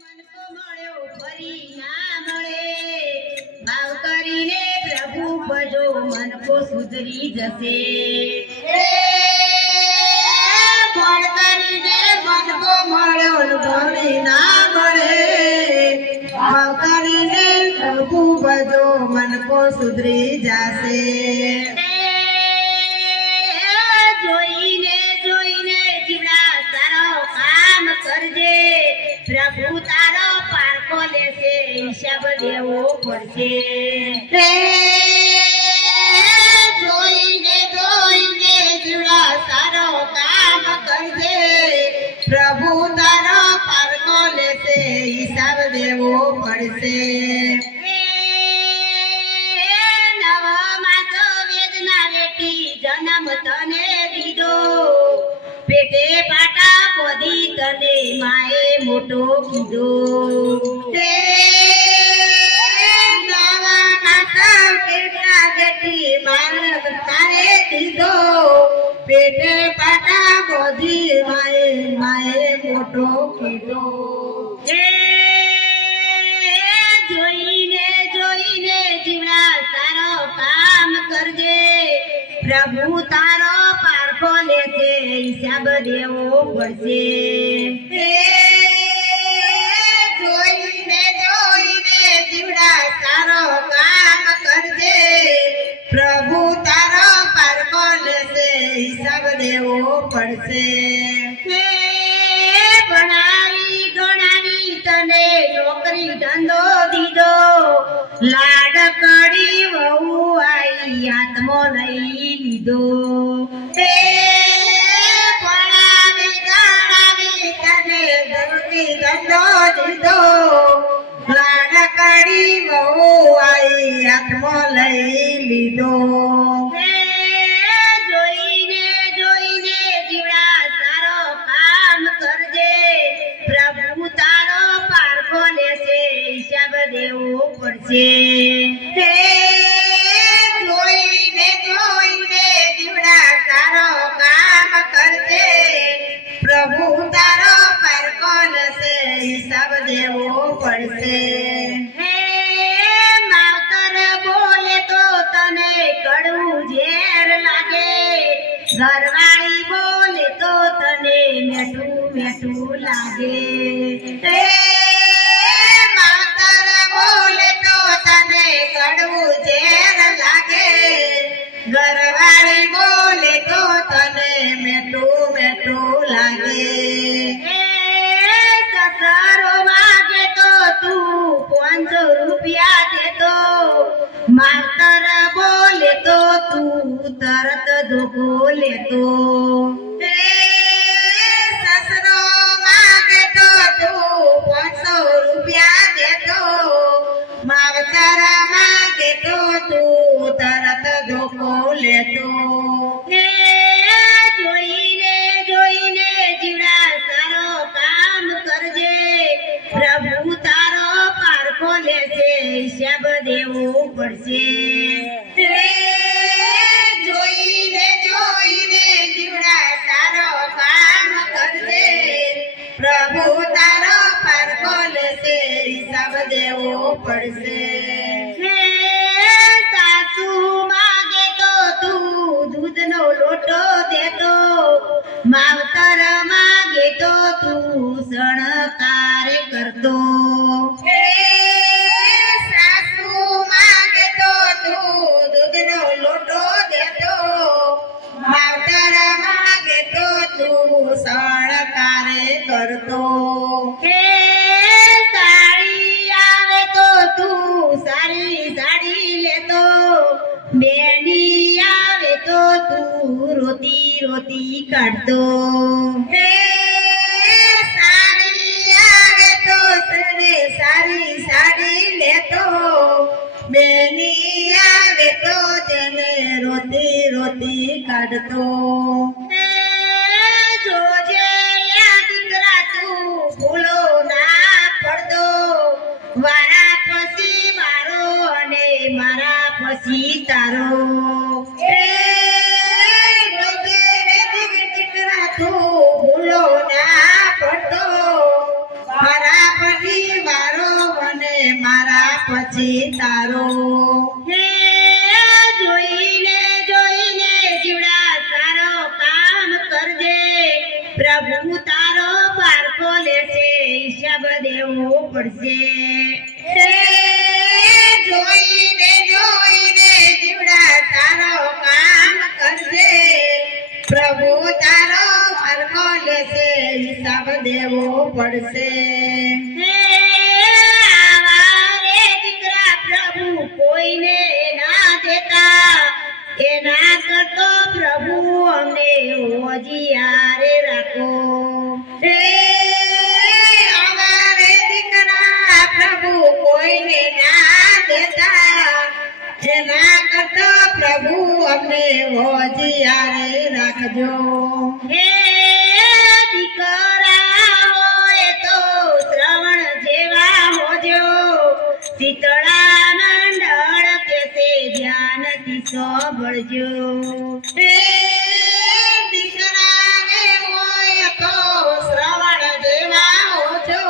મન કો મળ્યો ફરી ના મળે, ભાવ કરીને પ્રભુ ભજો મન કો સુધરી જશે. મન કરીને મન કો મળ્યો ફરી ના મળે, ભાવ કરીને પ્રભુ ભજો મન કો સુધરી જશે. જોઈને જોઈને જીવડા સારો કામ કરજે, પ્રભુ તારો પારકો લેશે, હિસાબ દેવો પડશે. જોઈને જોઈને જીવડા સારો કામ કરજે, પ્રભુ તારો પારકો લેશે, હિસાબ દેવો પડશે. જન્મ તને દીધો, પેટે પાટા પોધી તને માએ મોટો કીધો. નવા કાકા પેટા બેટી માનવ તારે દીધો, પેટે પાટા પોધી માએ મોટો કીધો. જોઈને જોઈને જીવડા સારો કામ કરજે, પ્રભુ તારો પારખો લેશે, હિસાબ દેવો પડશે. જોઈને જોઈને જીવડા સારો કામ કરજે, પ્રભુ તારો પારકો લેશે, હિસાબ દેવો પડશે. ભણાવી ગણાવી તને નોકરી ધંધો દીધો, લાડકડી વહુ આઈ હાથમો લઈ લીધો. ભણાવી ગણાવી તને ધરતી ધંધો દીધો, લાડકડી વહુ આઈ હાથમાં લઈ લીધો. જોઈને જોઈને જીવડા સારો કામ કરજે, પ્રભુ તારો પારખો લેશે, હિસાબ દેવો પડશે. જોઈને જોઈને જીવડા સારો કામ કરજે, પ્રભુ તારો પારકો લેશે, હિસાબ દેવો પડશે. માવતર બોલે તો તને કડવું ઝેર લાગે, ઘરવાળી બોલે તો તને મેઠું મેઠું લાગે. માતર બોલે તો તને કડવું ઝેર લાગે, ઘરવાળી બોલે તો તને મેઠું મેઠું લાગે. સસરો માગે તો તું 500 રૂપિયા દેતો, માવતર બોલે તો તું તરત ધોકો લેતો. સસરો માગે તો તું 500 રૂપિયા દેતો, માવતર માગે તો તું તરત ધોકો લેતો. જોઈને જોઈને જીવડા સારો કામ કરજે, પ્રભુ તારો પારખો લેશે, હિસાબ દેવો પડશે. જોઈને જોઈને જીવડા સારો કામ કરજે, પ્રભુ તારો પારકો લેશે, હિસાબ દેવો પડશે. સાસુ માગે તો તું દૂધનો લોટો દેતો, માવતર માગે તો તું સણકાર કરતો. સાસુ માગે તો તું દૂધનો લોટો દેતો, માવતર માગે તો તું સણકારે કરતો. સાડી આવે તો તું સારી સાડી લેતો, બેની આવે તો તું રોતી રોતી કાઢતો. સાડી આવે તો તને સારી સાડી લેતો, બેની આવે તો તેને રોતી રોતી કાઢતો. જોજે યા દીકરા તું ભૂલો ના પડતો, વારા પછી મારો અને મારા પછી તારો. દીકરા તું ભૂલો ના પડતો, મારા પછી મારા પછી તારો હે જોઈને જોઈને જીવડા સારો કામ કરજે પ્રભુ તારો પારકો લેશે હિસાબ દેવો પડશે હે જોઈને જોઈને જીવડા તારો કામ કરજે પ્રભુ તારો માર્ગો લેશે હિસાબ દેવો પડશે હે આવા રે દીકરા પ્રભુ કોઈને ના દેતા એના કરતો પ્રભુ અમને હોજિયારે રાખો હે અમારે દીકરા પ્રભુ કોઈને ના દેતા એના કરતો પ્રભુ અમને હોજિયારે રાખજો હે દીકરા હોય તો શ્રવણ જેવા હોજો શીતળા મંડળ કેસે ધ્યાનથી સાંભળજો હે દીકરાને હોય તો શ્રવણ જેવા હોજો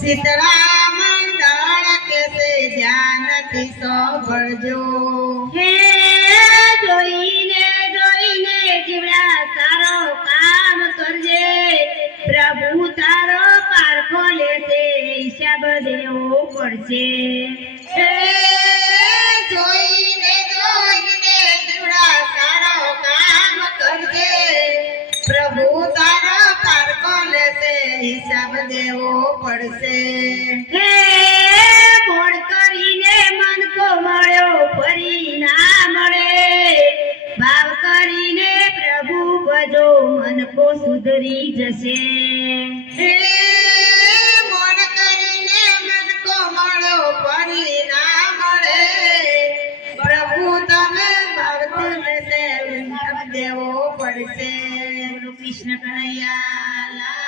શીતળા મંડળ કેસે ધ્યાનથી સાંભળજો હે જોઈને જોઈને જીવડા સારો કામ કરજે પ્રભુ તારો પારખો લેશે હિસાબ દેવો પડશે હે જોઈને જોઈને જીવડા સારો કામ કરજે પ્રભુ તારો પારકો લેશે હિસાબ દેવો પડશે હે મોડ કરીને મન કો મળ્યો ફરી ના મળે ભાવ કરીને પ્રભુ ભજો મન કો સુધરી જશે હે મોડ કરીને મનકો મળો ફરી ના મળે પ્રભુ તમે ભક્ત લેશે હિસાબ દેવો પડશે કૃષ્ણ કનૈયા